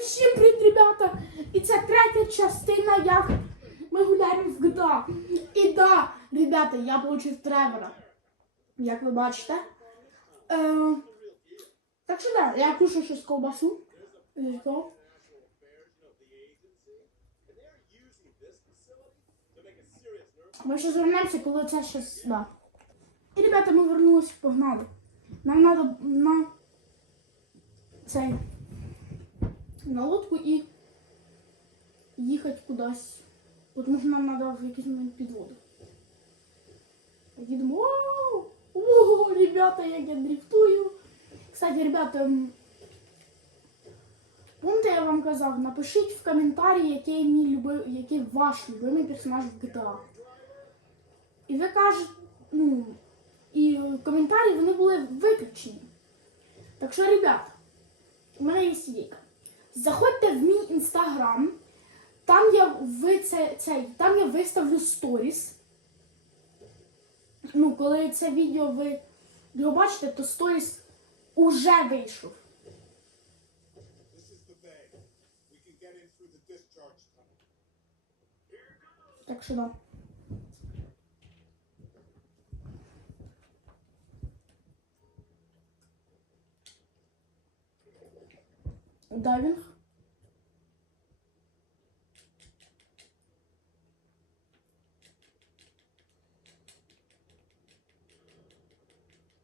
всім привіт, ребята! І це третя частина, як ми гуляємо в GTA. І да, ребята, я получив Тревора. Як ви бачите. Е, так що да, я кушаю щось ковбасу. Ми ще звернемося, коли це щось. Да. І, ребята, ми вернулися, погнали. Нам треба на цей на лодку і їхати кудись. Тому що нам треба в якийсь момент під воду. Їдемо. О, ребята, як я дрифтую. Кстати, ребята, помните, я вам казав, напишіть в коментарі, який мій люби, який ваш любимий персонаж в GTA. І ви кажете, ну, і коментарі вони були виключені. Так що, ребята, у мене є ідейка. Заходьте в мій інстаграм, там я ви це, цей, там я виставлю сторіс. Ну, коли це відео ви його бачите, то сторіс уже вийшов. Так що да. Дайвінг.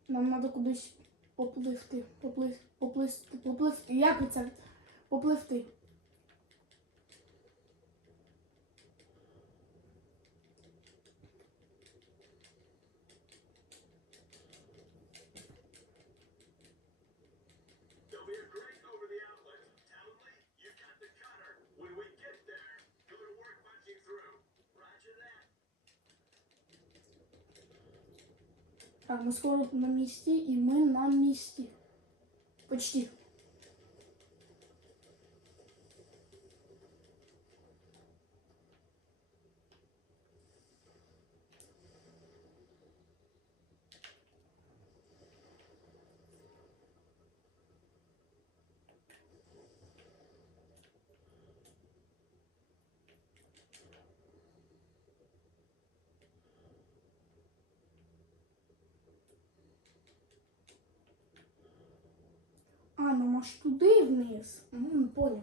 Нам треба кудись попливти, поплив, попливти, попливти. Як це? Попливти. Так, мы скоро на місці і ми на місці. Почти. А, нам аж туди вниз. М, поняв.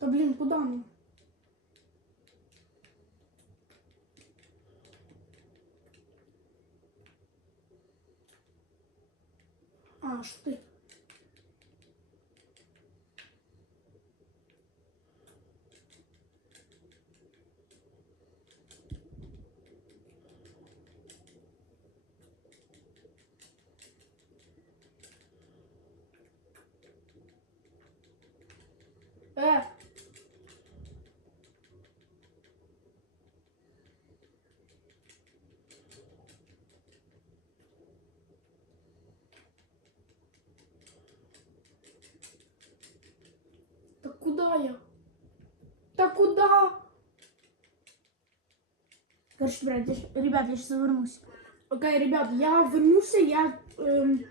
Та блін, куди нам? А, що ти? Е, куда я? Так куда? Короче, ребят, я, щ- ребят, я сейчас вернусь. Окей, ребят, я вернулся, я эм,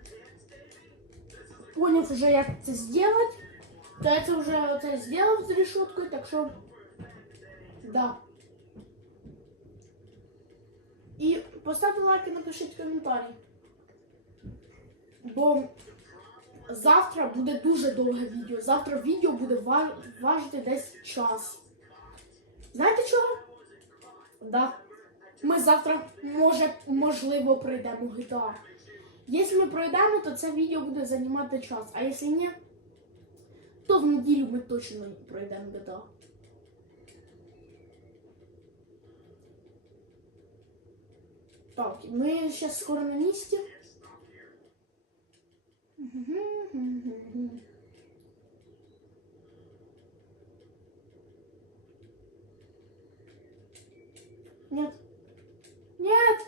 понял уже, как это сделать. То я це уже це сделал с решеткой, так что да. І поставте лайк і напишіть коментарі. Бо завтра буде дуже довге відео. Завтра відео буде важити десь час. Знаєте чого? Да. Ми завтра може, можливо пройдемо GTA. Якщо ми пройдемо, то це відео буде займати час. А якщо ні, то в неділю ми точно пройдемо GTA. Так, ми зараз скоро на місці. Мгм. Нет. Нет.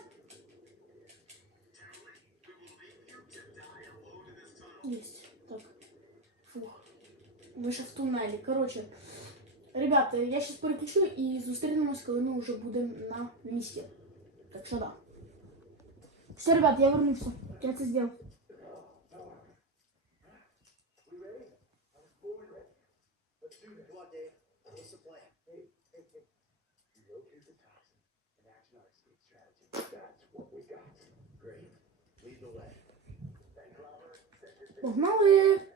Есть. Так. Фух. Вийшов в тунелі. Коротше. Ребята, я сейчас переключу і зустрінемось, коли ми вже будемо на місці. Так що да. Все, ребят, я вернувся. Я це зробив. That's what we got. Great. Lead the way. Thank Robert. Olmalı.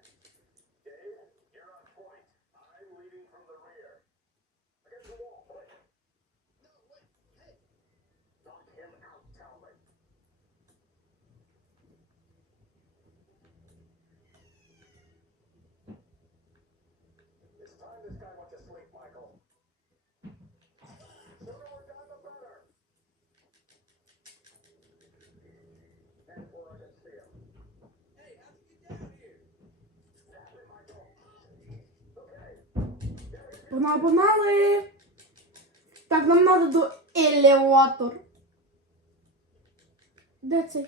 Погнали, погнали! Так, нам треба до елеватор. Де цей?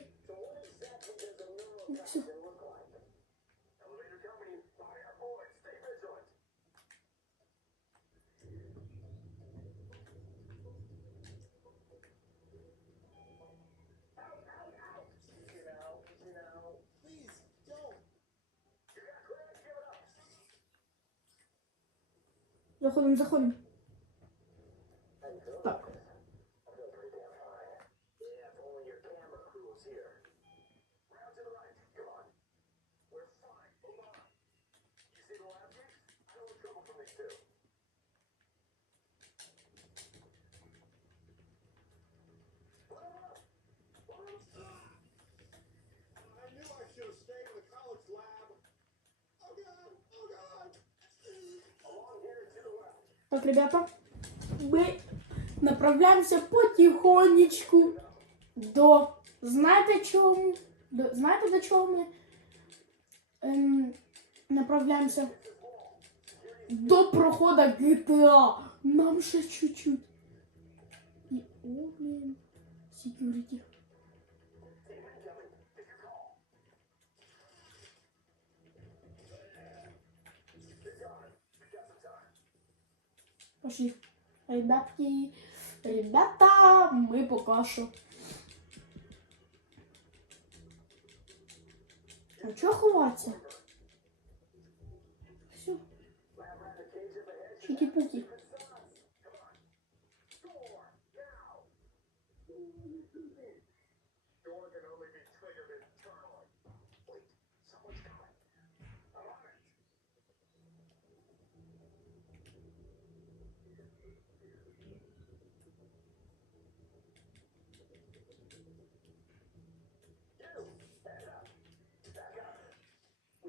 Все. Заходимо, заходимо. Так, ребята, ми направляємося потихонечку до. Знаєте чому? До, знаєте до чого ми ем, направляємося? До проходу GTA. Нам ще чуть-чуть. І о, блін. Security. Пошли. Ребятки, ребята, мы пока что. А чё ховаться? Все. Чики-пуки.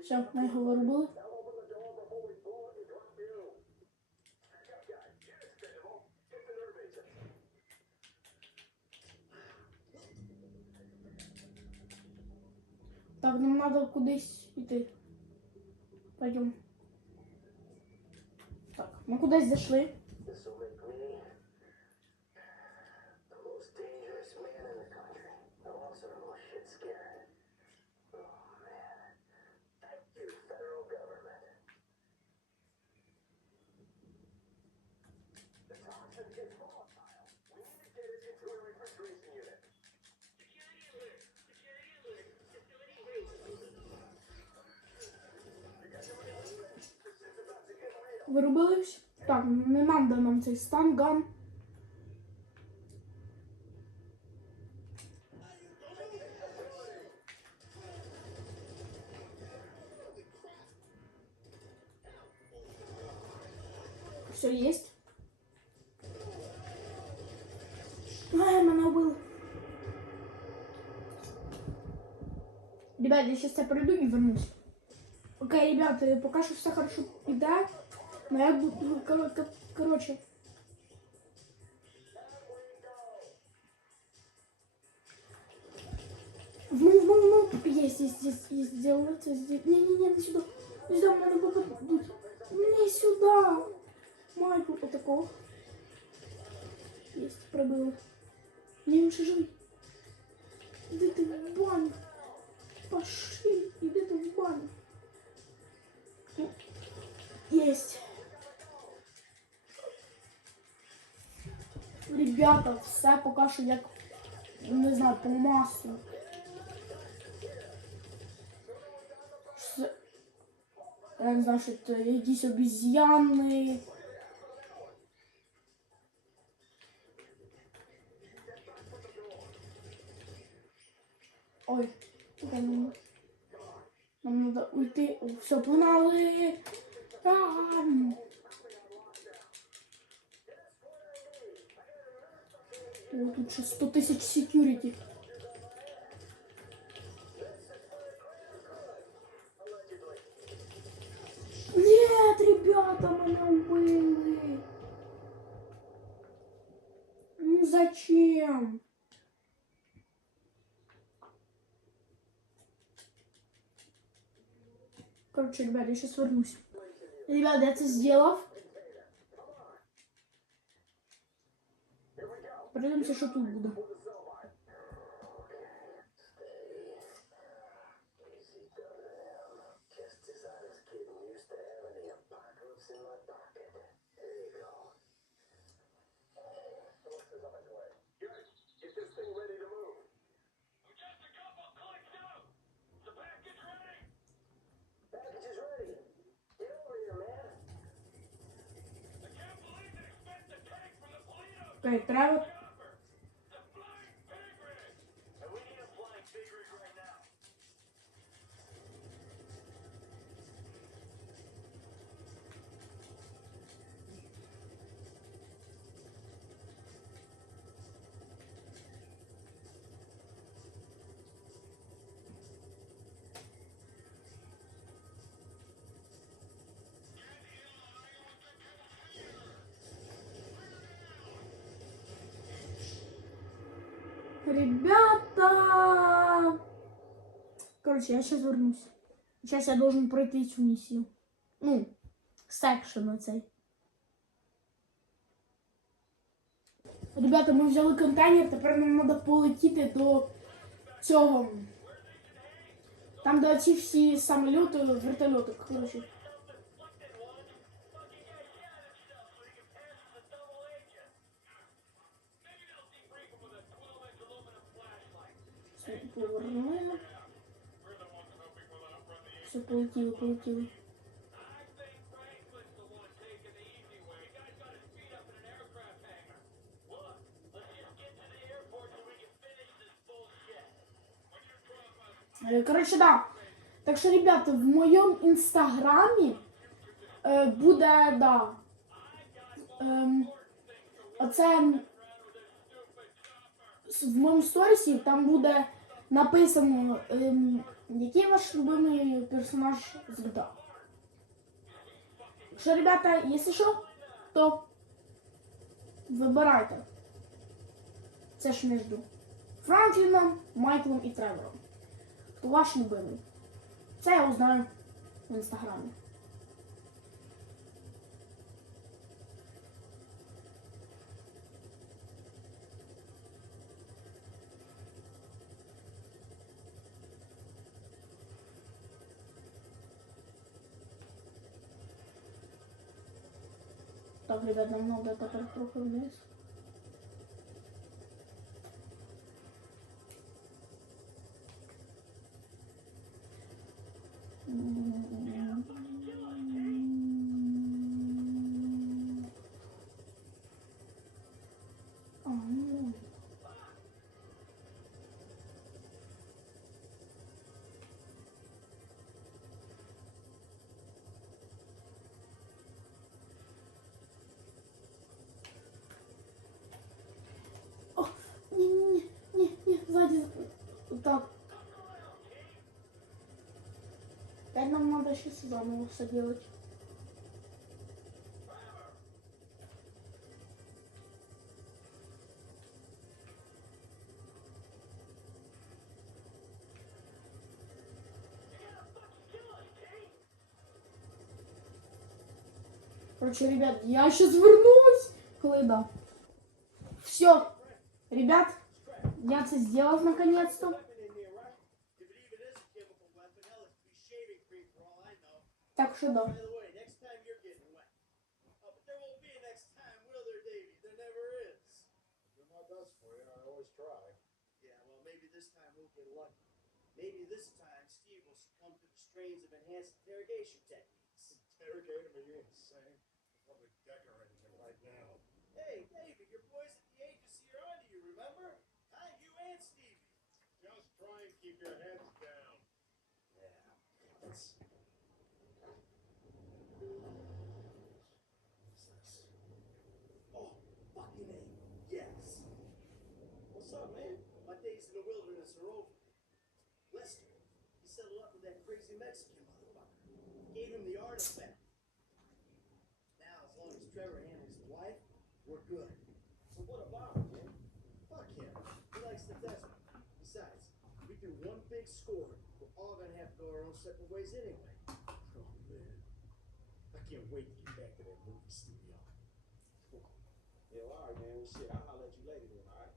Get ми його виробили. Так, нам треба кудись йти. Пойдем. Так, ми кудись зайшли. Виробились. Так, не нам де нам цей станган. Все есть. Ай, мене убили. Ребят, я сейчас я пройду и вернусь. Окей, ребята, пока что все хорошо іде. Но я буду, кор- кор- короче. Ну, ну, ну, есть, есть, есть, есть, сделал это, здесь. Не-не-не, не сюда. Не сюда, надо попадуть. Не сюда. Майку вот такого. Єсть, пробило. Ні, він ще живий. Іди ти в баню. Пошли, іди ти в баню. Ну, Ребята, все поки що як, не знаю, по маслу. Я не знаю, що це якісь обіз'яни. Ой, нам, надо уйти. Все, погнали. Там. Тут ще 100 тисяч секюріті. Нет, ребята, меня убили. Ну зачем? Короче, ребят, я сейчас вернусь. Ребят, я это сделал. Подивимося, що тут буде. Just Ребята! Короче, я сейчас вернусь. Сейчас я должен пройти цю миссию. Ну, секшн оцей. Ребята, ми взяли контейнер, тепер нам треба полетіти до цього. Там, ці всі самоліти, вертольоти, коротше. When you drop us, Е, Коротше, да. Так що, ребята, в моєму інстаграмі е, буде, да. Ем, оце в моєму сторісі там буде написано, ем, який ваш любимий персонаж з GTA. Що, ребята, якщо що, то вибирайте. Це ж між Франкліном, Майклом і Тревором. Хто ваш любимий? Це я узнаю в інстаграмі. Так, ребят, нам надо трохи вниз. Сзади. Так. Теперь нам надо сейчас заново все делать. Короче, ребят, я сейчас вернусь. Да. Все. Все, ребят, я це зробив наконец-то. Так що да. Oh, maybe this time Steve will succumb to the strains of enhanced interrogation techniques. Interrogate him? Are you insane? Probably decorating him right now. Hey, David, try and keep your heads down. Yeah, let's. Oh, fucking A. Yes. What's up, man? My days in the wilderness are over. Lester, he settled up with that crazy Mexican motherfucker. Gave him the artifact. one big score. We're all gonna have to go our own separate ways anyway. Oh, man. I can't wait to get back to that movie studio. Yeah, well, all right, man. Well, shit, I'll holler at you later then, all right?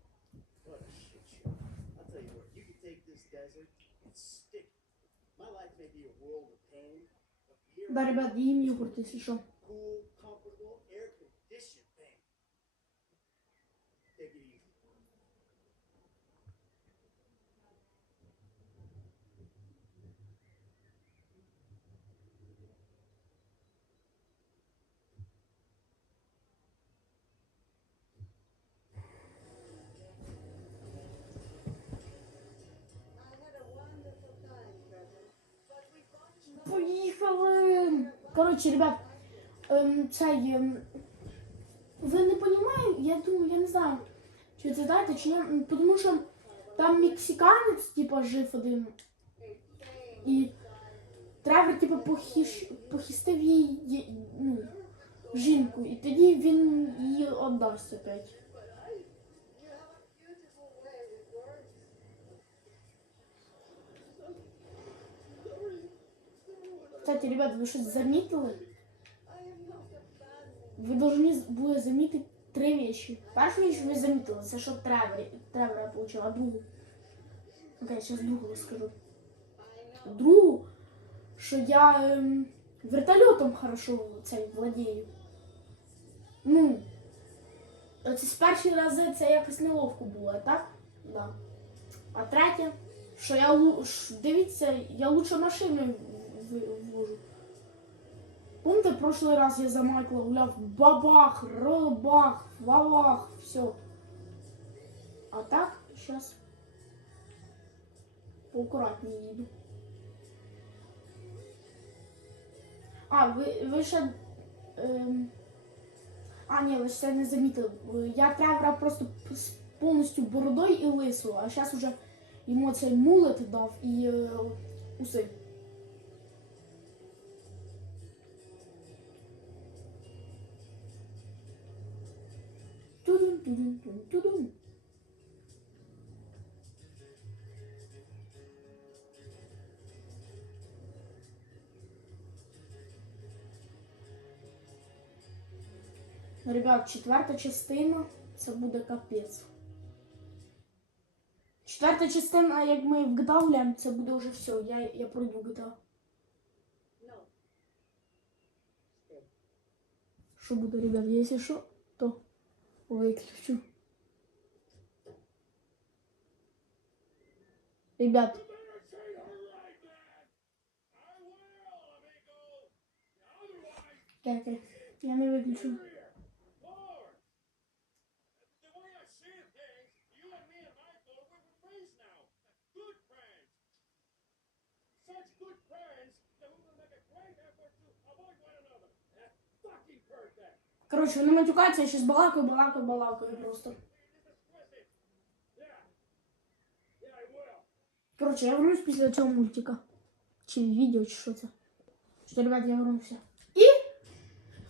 What a shit show. I'll tell you what, you can take this desert and stick it. My life may be a world of pain, but here Да, ребят, їм йогурт, якщо що. cool, Коротше, ребят, ем, цей. Ем, ви не розумієте, я думаю, я не знаю, чи це знаєте, чи ні, тому що там мексиканець, типа, жив один. І Тревор, типа, похищ, похистив її, ну, жінку, і тоді він її віддасть опять. Кстати, ребята, ви щось замітили? Ви повинні були замітити три речі. Першу річ ви замітили, це що Тревор, Тревор я получила, а другу. Окей, зараз другу розкажу. Другу, що я ем, вертольотом хорошо цей владію. Ну, це з перші рази це якось неловко було, так? Да. А третє, що я лу- дивіться, я лучше машиною в- в- прошлый раз я за Майкла гуляв бабах, рыбах, валах, все. А так, сейчас поаккуратнее їду. А, ви, ви ще. Ем... А, ні, ви ще не замітили. Я Тревора просто з повністю бородою і лису, а зараз уже йому цей мулет дав і е, уси. Тудун, тудун, тудун, тудун. Ну, Ребят, четверта частина це буде капець. Четверта частина, як ми в GTA гуляємо, це буде вже все. Я, я пройду GTA. Що буде, ребят, якщо що, то виключу. Ребят, Better say her like Коротше, вони матюкаються, я щось балакаю, балакаю, балакаю просто. Коротше, я вернусь після цього мультика. Чи відео, чи що це. Що, ребят, я вернувся. І.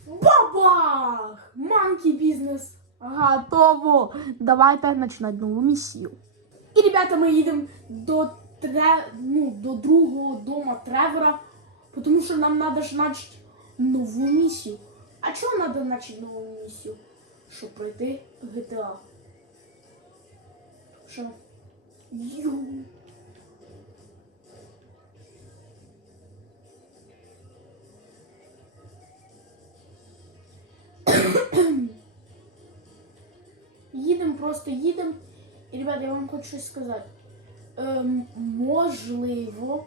Бабах! Манкі бізнес. Готово. Давайте починати нову місію. І, ребята, ми їдемо до тре... ну, до другого дома Тревора, тому що нам треба ж начати нову місію. А чого треба начати нову місію? Щоб пройти GTA. Що? Ю. Їдемо, просто їдемо. І, ребята, я вам хочу щось сказати. Ем, можливо,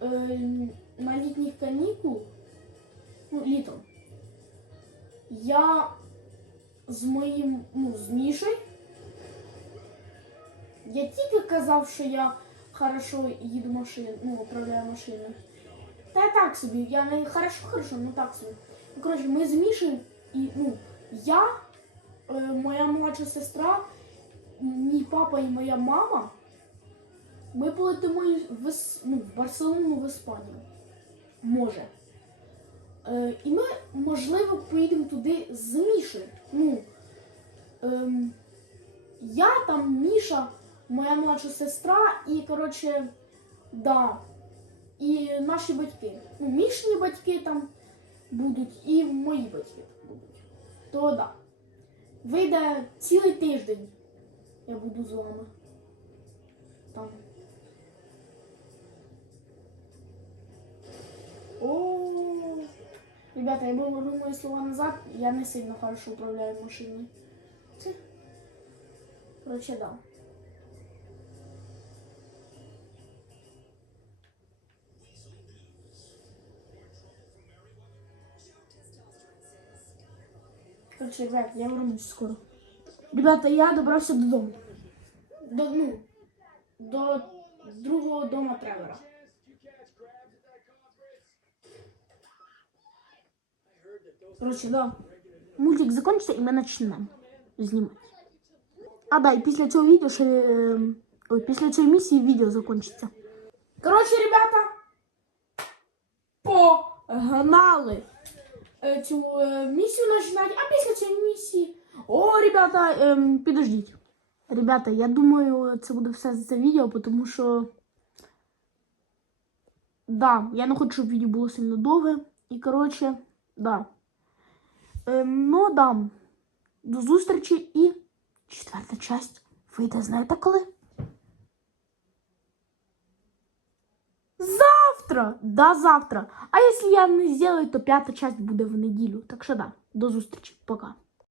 ем, на літніх канікул, ну, літом, я з моїм, ну, з Мішей, я тільки казав, що я хорошо їду машину, ну, управляю машиною. Та так собі, я не хорошо, хорошо, ну так собі. Ну, коротше, ми з Мішею, і, ну, я, е, моя молодша сестра, мій папа і моя мама, ми полетимо в, ну, в Барселону в Іспанію. Може. Е, і ми, можливо, поїдемо туди з Мішею. Ну, ем, я там, Міша, моя младша сестра і, коротше, да. І наші батьки. Ну, Мішні батьки там будуть, і мої батьки там будуть. То да. Вийде цілий тиждень. Я буду з вами. Там. Ребята, я беру мої слова назад, я не сильно хорошо управляю машиною. Це. Короче, да. Короче, ребят, я вернусь скоро. Ребята, я добрався додому. До, ну, до другого дома Тревора. Короче, да. Мультик закончится, і ми почнемо знімати. А, да, і після цього відео ще. е, Ой, після цієї місії відео закончиться. Коротше, ребята. Погнали цю е, місію починати, а після цієї місії. О, ребята, ем, підождіть. Ребята, я думаю, це буде все за це відео, тому що. Да, я не хочу, щоб відео було сильно довге. І, коротше, да. Ем, ну, да. До зустрічі і четверта часть вийде, знаєте коли? Завтра! Да, завтра. А якщо я не зроблю, то п'ята часть буде в неділю. Так що да, до зустрічі. Пока.